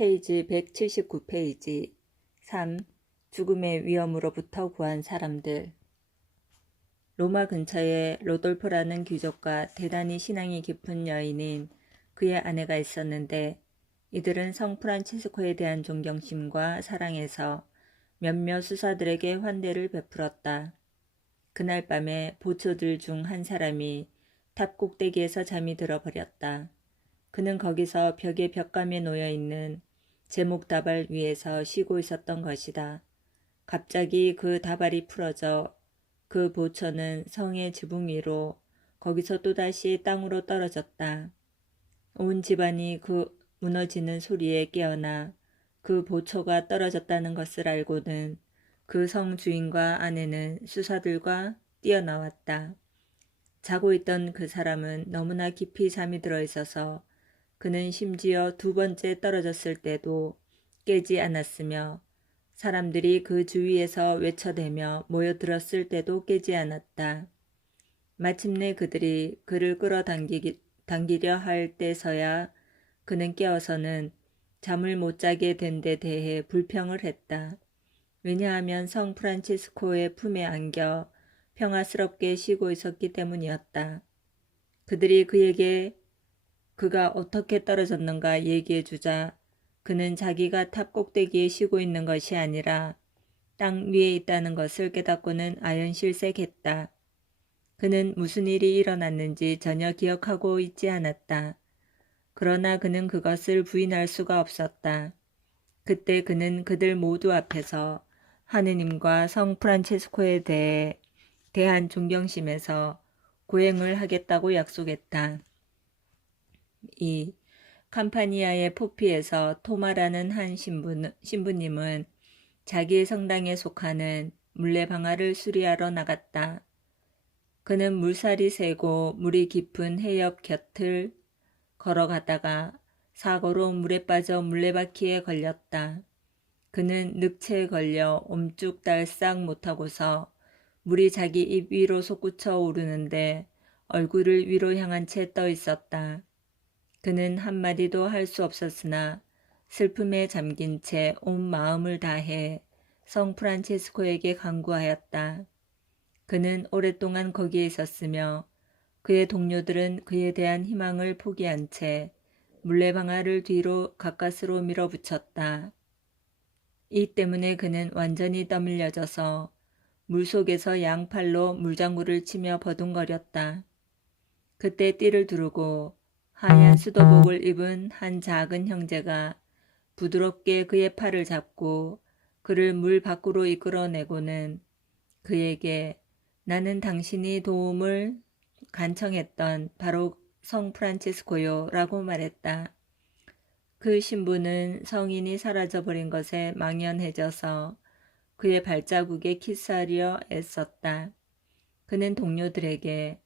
페이지 179페이지 3. 죽음의 위험으로부터 구한 사람들. 로마 근처에 로돌포라는 귀족과 대단히 신앙이 깊은 여인인 그의 아내가 있었는데 이들은 성 프란치스코에 대한 존경심과 사랑에서 몇몇 수사들에게 환대를 베풀었다. 그날 밤에 보초들 중 한 사람이 탑 꼭대기에서 잠이 들어버렸다. 그는 거기서 벽에 벽감에 놓여있는 제목 다발 위에서 쉬고 있었던 것이다. 갑자기 그 다발이 풀어져 그 보초는 성의 지붕 위로 거기서 또다시 땅으로 떨어졌다. 온 집안이 그 무너지는 소리에 깨어나 그 보초가 떨어졌다는 것을 알고는 그 성 주인과 아내는 수사들과 뛰어나왔다. 자고 있던 그 사람은 너무나 깊이 잠이 들어 있어서 그는 심지어 두 번째 떨어졌을 때도 깨지 않았으며 사람들이 그 주위에서 외쳐대며 모여들었을 때도 깨지 않았다. 마침내 그들이 그를 끌어당기려 할 때서야 그는 깨어서는 잠을 못 자게 된 데 대해 불평을 했다. 왜냐하면 성 프란치스코의 품에 안겨 평화스럽게 쉬고 있었기 때문이었다. 그들이 그에게 그가 어떻게 떨어졌는가 얘기해 주자 그는 자기가 탑 꼭대기에 쉬고 있는 것이 아니라 땅 위에 있다는 것을 깨닫고는 아연실색했다. 그는 무슨 일이 일어났는지 전혀 기억하고 있지 않았다. 그러나 그는 그것을 부인할 수가 없었다. 그때 그는 그들 모두 앞에서 하느님과 성 프란체스코에 대한 존경심에서 고행을 하겠다고 약속했다. 2. 캄파니아의 포피에서 토마라는 한 신부님은 자기의 성당에 속하는 물레방아를 수리하러 나갔다. 그는 물살이 세고 물이 깊은 해협 곁을 걸어가다가 사고로 물에 빠져 물레바퀴에 걸렸다. 그는 늑체에 걸려 옴쭉달싹 못하고서 물이 자기 입 위로 솟구쳐 오르는데 얼굴을 위로 향한 채 떠 있었다. 그는 한마디도 할 수 없었으나 슬픔에 잠긴 채 온 마음을 다해 성 프란체스코에게 간구하였다. 그는 오랫동안 거기에 있었으며 그의 동료들은 그에 대한 희망을 포기한 채 물레방아를 뒤로 가까스로 밀어붙였다. 이 때문에 그는 완전히 떠밀려져서 물속에서 양팔로 물장구를 치며 버둥거렸다. 그때 띠를 두르고 하얀 수도복을 입은 한 작은 형제가 부드럽게 그의 팔을 잡고 그를 물 밖으로 이끌어내고는 그에게 나는 당신이 도움을 간청했던 바로 성 프란치스코요 라고 말했다. 그 신부는 성인이 사라져버린 것에 망연해져서 그의 발자국에 키스하려 애썼다. 그는 동료들에게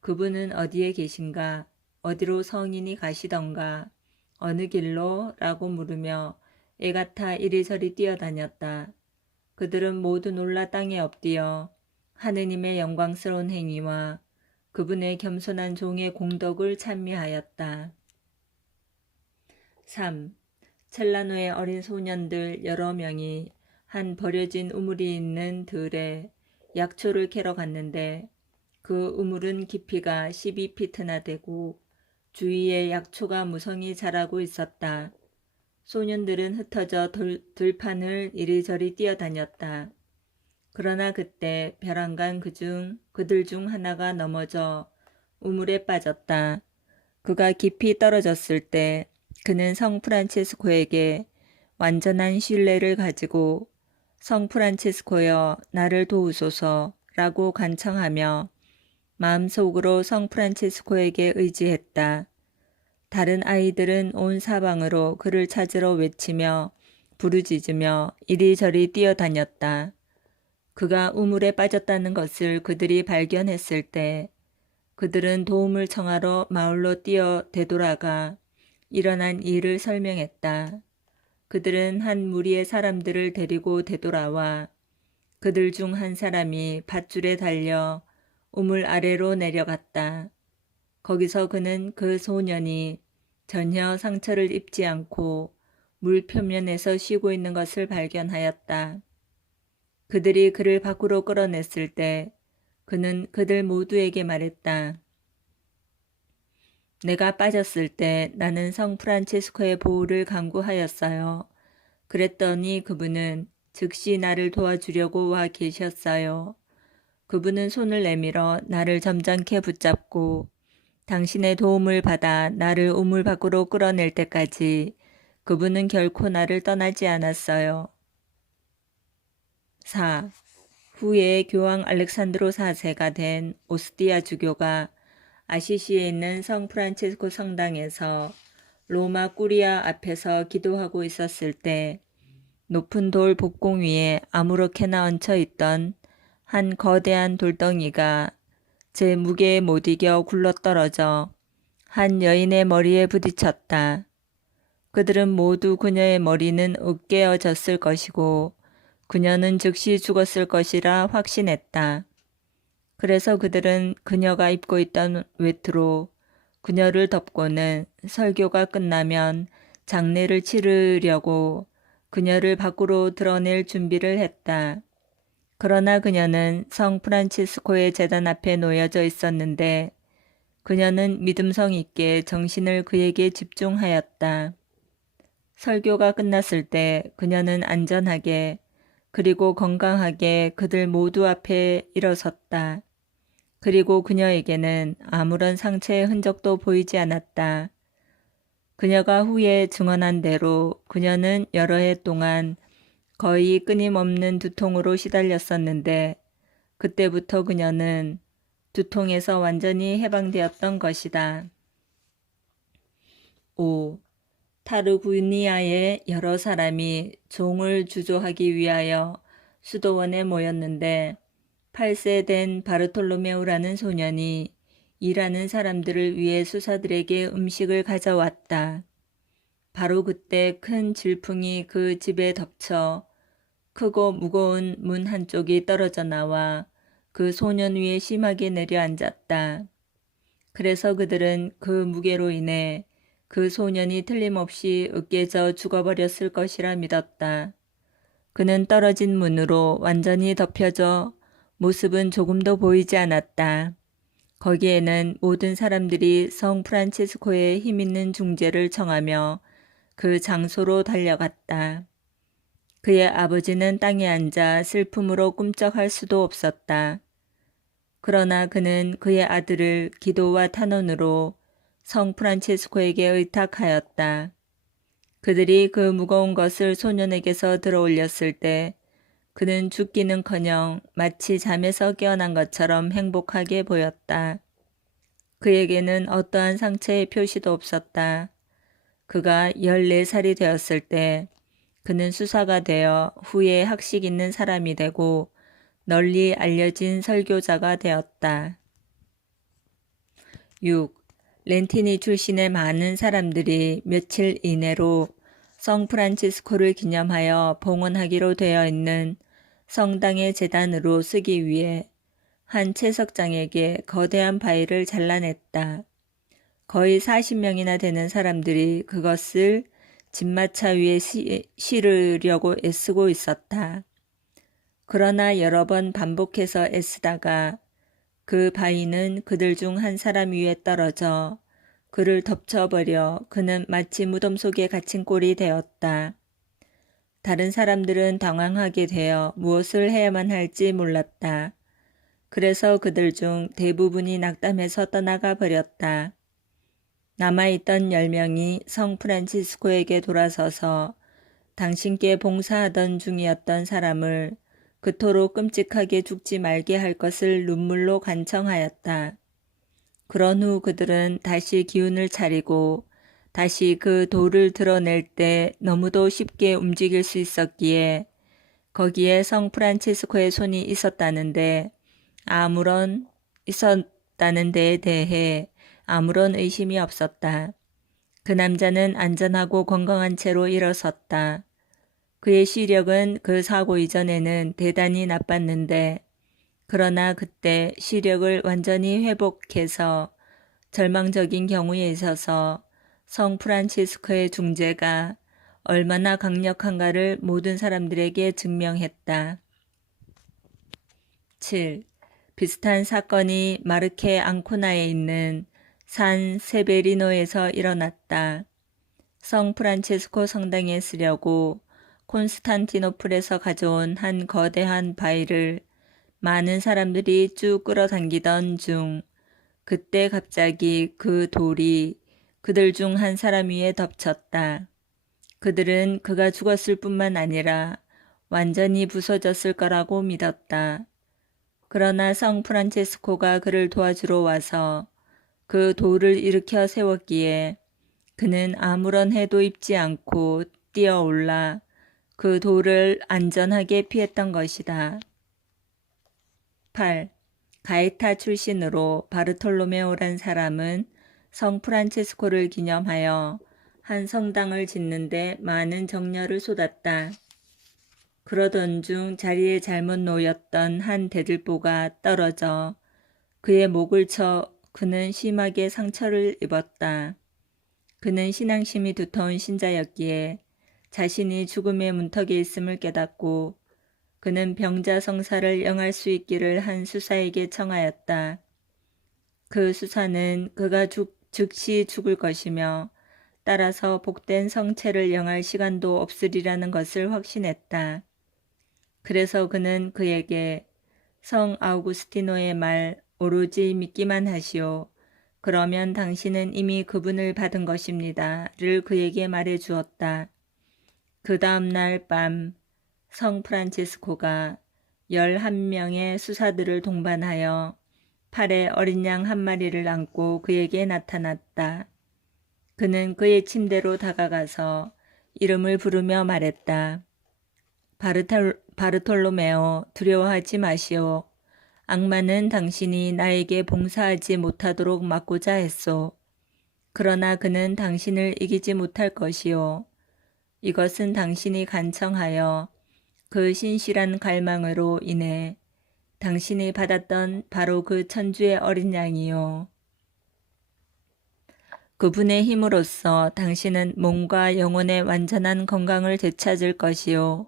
그분은 어디에 계신가? 어디로 성인이 가시던가? 어느 길로? 라고 물으며 애같아 이리저리 뛰어다녔다. 그들은 모두 놀라 땅에 엎드려 하느님의 영광스러운 행위와 그분의 겸손한 종의 공덕을 찬미하였다. 3. 첼라노의 어린 소년들 여러 명이 한 버려진 우물이 있는 들에 약초를 캐러 갔는데 그 우물은 깊이가 12피트나 되고 주위에 약초가 무성히 자라고 있었다. 소년들은 흩어져 들판을 이리저리 뛰어다녔다. 그러나 그때 벼랑간 그들 중 하나가 넘어져 우물에 빠졌다. 그가 깊이 떨어졌을 때 그는 성 프란체스코에게 완전한 신뢰를 가지고 성 프란체스코여 나를 도우소서 라고 간청하며 마음속으로 성 프란체스코에게 의지했다. 다른 아이들은 온 사방으로 그를 찾으러 외치며 부르짖으며 이리저리 뛰어다녔다. 그가 우물에 빠졌다는 것을 그들이 발견했을 때 그들은 도움을 청하러 마을로 뛰어 되돌아가 일어난 일을 설명했다. 그들은 한 무리의 사람들을 데리고 되돌아와 그들 중 한 사람이 밧줄에 달려 우물 아래로 내려갔다. 거기서 그는 그 소년이 전혀 상처를 입지 않고 물 표면에서 쉬고 있는 것을 발견하였다. 그들이 그를 밖으로 끌어냈을 때 그는 그들 모두에게 말했다. 내가 빠졌을 때 나는 성 프란치스코의 보호를 간구하였어요. 그랬더니 그분은 즉시 나를 도와주려고 와 계셨어요. 그분은 손을 내밀어 나를 점잖게 붙잡고 당신의 도움을 받아 나를 우물 밖으로 끌어낼 때까지 그분은 결코 나를 떠나지 않았어요. 4. 후에 교황 알렉산드로 4세가 된 오스티아 주교가 아시시에 있는 성 프란치스코 성당에서 로마 꾸리아 앞에서 기도하고 있었을 때 높은 돌 복공 위에 아무렇게나 얹혀 있던 한 거대한 돌덩이가 제 무게에 못 이겨 굴러떨어져 한 여인의 머리에 부딪혔다. 그들은 모두 그녀의 머리는 으깨어졌을 것이고 그녀는 즉시 죽었을 것이라 확신했다. 그래서 그들은 그녀가 입고 있던 외투로 그녀를 덮고는 설교가 끝나면 장례를 치르려고 그녀를 밖으로 드러낼 준비를 했다. 그러나 그녀는 성 프란치스코의 제단 앞에 놓여져 있었는데 그녀는 믿음성 있게 정신을 그에게 집중하였다. 설교가 끝났을 때 그녀는 안전하게 그리고 건강하게 그들 모두 앞에 일어섰다. 그리고 그녀에게는 아무런 상처의 흔적도 보이지 않았다. 그녀가 후에 증언한 대로 그녀는 여러 해 동안 거의 끊임없는 두통으로 시달렸었는데 그때부터 그녀는 두통에서 완전히 해방되었던 것이다. 5. 타르구니아의 여러 사람이 종을 주조하기 위하여 수도원에 모였는데 8세 된 바르톨로메우라는 소년이 일하는 사람들을 위해 수사들에게 음식을 가져왔다. 바로 그때 큰 질풍이 그 집에 덮쳐 크고 무거운 문 한쪽이 떨어져 나와 그 소년 위에 심하게 내려앉았다. 그래서 그들은 그 무게로 인해 그 소년이 틀림없이 으깨져 죽어버렸을 것이라 믿었다. 그는 떨어진 문으로 완전히 덮여져 모습은 조금도 보이지 않았다. 거기에는 모든 사람들이 성 프란치스코의 힘있는 중재를 청하며 그 장소로 달려갔다. 그의 아버지는 땅에 앉아 슬픔으로 꿈쩍할 수도 없었다. 그러나 그는 그의 아들을 기도와 탄원으로 성 프란치스코에게 의탁하였다. 그들이 그 무거운 것을 소년에게서 들어올렸을 때 그는 죽기는커녕 마치 잠에서 깨어난 것처럼 행복하게 보였다. 그에게는 어떠한 상처의 표시도 없었다. 그가 14살이 되었을 때 그는 수사가 되어 후에 학식 있는 사람이 되고 널리 알려진 설교자가 되었다. 6. 렌티니 출신의 많은 사람들이 며칠 이내로 성 프란치스코를 기념하여 봉헌하기로 되어 있는 성당의 제단으로 쓰기 위해 한 채석장에게 거대한 바위를 잘라냈다. 거의 40명이나 되는 사람들이 그것을 진마차 위에 실으려고 애쓰고 있었다. 그러나 여러 번 반복해서 애쓰다가 그 바위는 그들 중 한 사람 위에 떨어져 그를 덮쳐버려 그는 마치 무덤 속에 갇힌 꼴이 되었다. 다른 사람들은 당황하게 되어 무엇을 해야만 할지 몰랐다. 그래서 그들 중 대부분이 낙담해서 떠나가 버렸다. 남아있던 10명이 성 프란치스코에게 돌아서서 당신께 봉사하던 중이었던 사람을 그토록 끔찍하게 죽지 말게 할 것을 눈물로 간청하였다. 그런 후 그들은 다시 기운을 차리고 다시 그 돌을 드러낼 때 너무도 쉽게 움직일 수 있었기에 거기에 성 프란치스코의 손이 있었다는 데에 대해 아무런 의심이 없었다. 그 남자는 안전하고 건강한 채로 일어섰다. 그의 시력은 그 사고 이전에는 대단히 나빴는데 그러나 그때 시력을 완전히 회복해서 절망적인 경우에 있어서 성 프란치스코의 중재가 얼마나 강력한가를 모든 사람들에게 증명했다. 7. 비슷한 사건이 마르케 앙코나에 있는 산 세베리노에서 일어났다. 성 프란체스코 성당에 쓰려고 콘스탄티노플에서 가져온 한 거대한 바위를 많은 사람들이 쭉 끌어당기던 중 그때 갑자기 그 돌이 그들 중 한 사람 위에 덮쳤다. 그들은 그가 죽었을 뿐만 아니라 완전히 부서졌을 거라고 믿었다. 그러나 성 프란체스코가 그를 도와주러 와서 그 돌을 일으켜 세웠기에 그는 아무런 해도 입지 않고 뛰어올라 그 돌을 안전하게 피했던 것이다. 8. 가에타 출신으로 바르톨로메오란 사람은 성 프란체스코를 기념하여 한 성당을 짓는데 많은 정열을 쏟았다. 그러던 중 자리에 잘못 놓였던 한 대들보가 떨어져 그의 목을 쳐 그는 심하게 상처를 입었다. 그는 신앙심이 두터운 신자였기에 자신이 죽음의 문턱에 있음을 깨닫고 그는 병자 성사를 영할 수 있기를 한 수사에게 청하였다. 그 수사는 그가 즉시 죽을 것이며 따라서 복된 성체를 영할 시간도 없으리라는 것을 확신했다. 그래서 그는 그에게 성 아우구스티노의 말 오로지 믿기만 하시오. 그러면 당신은 이미 그분을 받은 것입니다.를 그에게 말해 주었다. 그 다음 날 밤 성 프란체스코가 11명의 수사들을 동반하여 팔에 어린 양 한 마리를 안고 그에게 나타났다. 그는 그의 침대로 다가가서 이름을 부르며 말했다. 바르톨로메오, 두려워하지 마시오. 악마는 당신이 나에게 봉사하지 못하도록 막고자 했소. 그러나 그는 당신을 이기지 못할 것이오. 이것은 당신이 간청하여 그 신실한 갈망으로 인해 당신이 받았던 바로 그 천주의 어린 양이요. 그분의 힘으로써 당신은 몸과 영혼의 완전한 건강을 되찾을 것이요.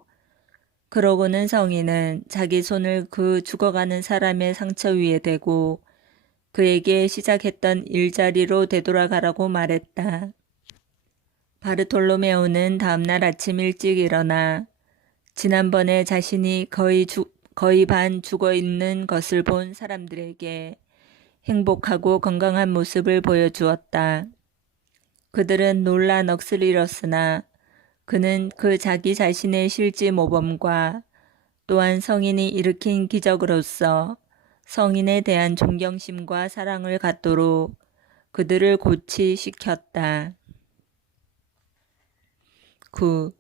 그러고는 성인은 자기 손을 그 죽어가는 사람의 상처 위에 대고 그에게 시작했던 일자리로 되돌아가라고 말했다. 바르톨로메오는 다음날 아침 일찍 일어나 지난번에 자신이 거의 반 죽어있는 것을 본 사람들에게 행복하고 건강한 모습을 보여주었다. 그들은 놀라 넋을 잃었으나 그는 그 자기 자신의 실지 모범과 또한 성인이 일으킨 기적으로서 성인에 대한 존경심과 사랑을 갖도록 그들을 고치시켰다. 9.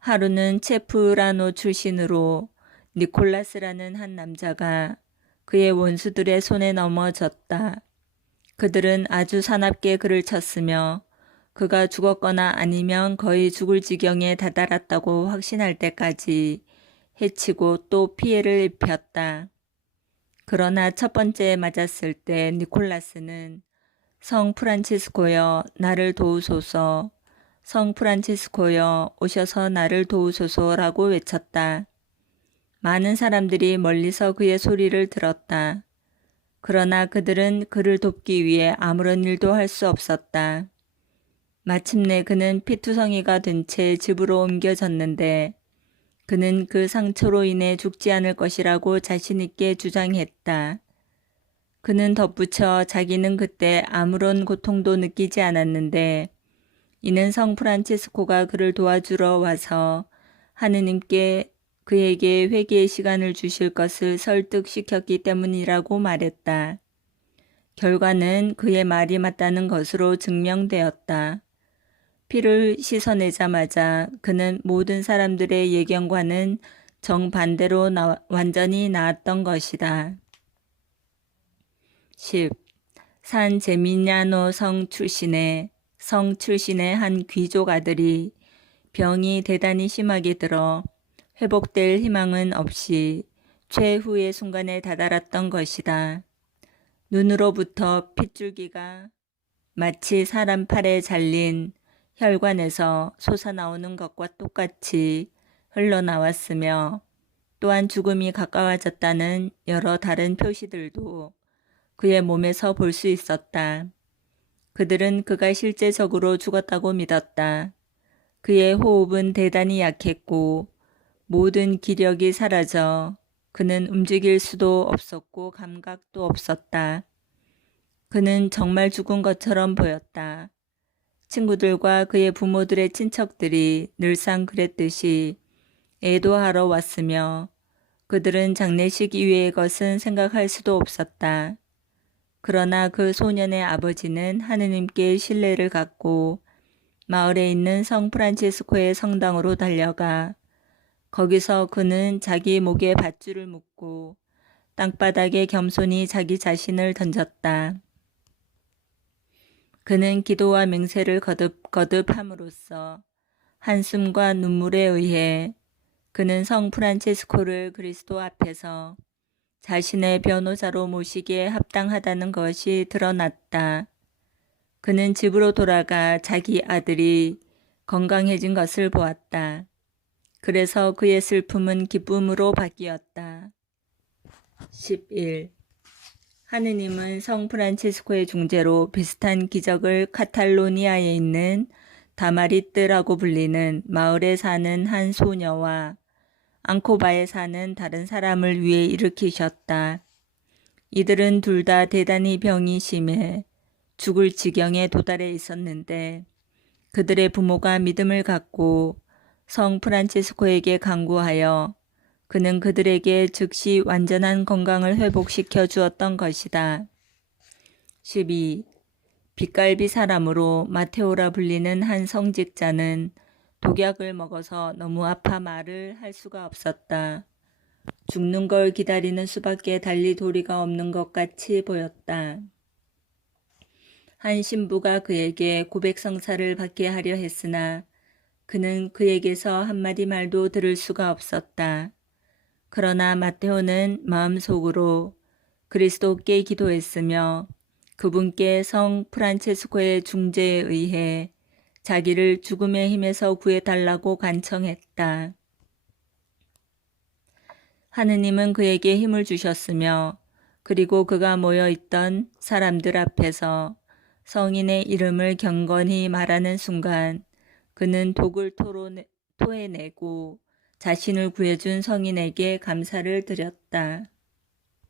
하루는 체프라노 출신으로 니콜라스라는 한 남자가 그의 원수들의 손에 넘어졌다. 그들은 아주 사납게 그를 쳤으며 그가 죽었거나 아니면 거의 죽을 지경에 다다랐다고 확신할 때까지 해치고 또 피해를 입혔다. 그러나 첫 번째 맞았을 때 니콜라스는 성 프란치스코여 나를 도우소서, 성 프란치스코여 오셔서 나를 도우소서라고 외쳤다. 많은 사람들이 멀리서 그의 소리를 들었다. 그러나 그들은 그를 돕기 위해 아무런 일도 할 수 없었다. 마침내 그는 피투성이가 된 채 집으로 옮겨졌는데 그는 그 상처로 인해 죽지 않을 것이라고 자신있게 주장했다. 그는 덧붙여 자기는 그때 아무런 고통도 느끼지 않았는데 이는 성 프란체스코가 그를 도와주러 와서 하느님께 그에게 회개의 시간을 주실 것을 설득시켰기 때문이라고 말했다. 결과는 그의 말이 맞다는 것으로 증명되었다. 피를 씻어내자마자 그는 모든 사람들의 예견과는 정반대로 완전히 나았던 것이다. 10. 산 제미냐노 성 출신의 한 귀족 아들이 병이 대단히 심하게 들어 회복될 희망은 없이 최후의 순간에 다다랐던 것이다. 눈으로부터 핏줄기가 마치 사람 팔에 잘린 혈관에서 솟아나오는 것과 똑같이 흘러나왔으며 또한 죽음이 가까워졌다는 여러 다른 표시들도 그의 몸에서 볼 수 있었다. 그들은 그가 실제적으로 죽었다고 믿었다. 그의 호흡은 대단히 약했고 모든 기력이 사라져 그는 움직일 수도 없었고 감각도 없었다. 그는 정말 죽은 것처럼 보였다. 친구들과 그의 부모들의 친척들이 늘상 그랬듯이 애도하러 왔으며 그들은 장례식 이외의 것은 생각할 수도 없었다. 그러나 그 소년의 아버지는 하느님께 신뢰를 갖고 마을에 있는 성 프란치스코의 성당으로 달려가 거기서 그는 자기 목에 밧줄을 묶고 땅바닥에 겸손히 자기 자신을 던졌다. 그는 기도와 맹세를 거듭함으로써 한숨과 눈물에 의해 그는 성 프란치스코를 그리스도 앞에서 자신의 변호자로 모시기에 합당하다는 것이 드러났다. 그는 집으로 돌아가 자기 아들이 건강해진 것을 보았다. 그래서 그의 슬픔은 기쁨으로 바뀌었다. 11. 하느님은 성 프란치스코의 중재로 비슷한 기적을 카탈로니아에 있는 다마리뜨라고 불리는 마을에 사는 한 소녀와 앙코바에 사는 다른 사람을 위해 일으키셨다. 이들은 둘 다 대단히 병이 심해 죽을 지경에 도달해 있었는데 그들의 부모가 믿음을 갖고 성 프란치스코에게 간구하여 그는 그들에게 즉시 완전한 건강을 회복시켜 주었던 것이다. 12. 빛갈비 사람으로 마테오라 불리는 한 성직자는 독약을 먹어서 너무 아파 말을 할 수가 없었다. 죽는 걸 기다리는 수밖에 달리 도리가 없는 것 같이 보였다. 한 신부가 그에게 고백성사를 받게 하려 했으나 그는 그에게서 한마디 말도 들을 수가 없었다. 그러나 마테오는 마음속으로 그리스도께 기도했으며 그분께 성 프란체스코의 중재에 의해 자기를 죽음의 힘에서 구해달라고 간청했다. 하느님은 그에게 힘을 주셨으며 그리고 그가 모여있던 사람들 앞에서 성인의 이름을 경건히 말하는 순간 그는 독을 토해내고 자신을 구해준 성인에게 감사를 드렸다.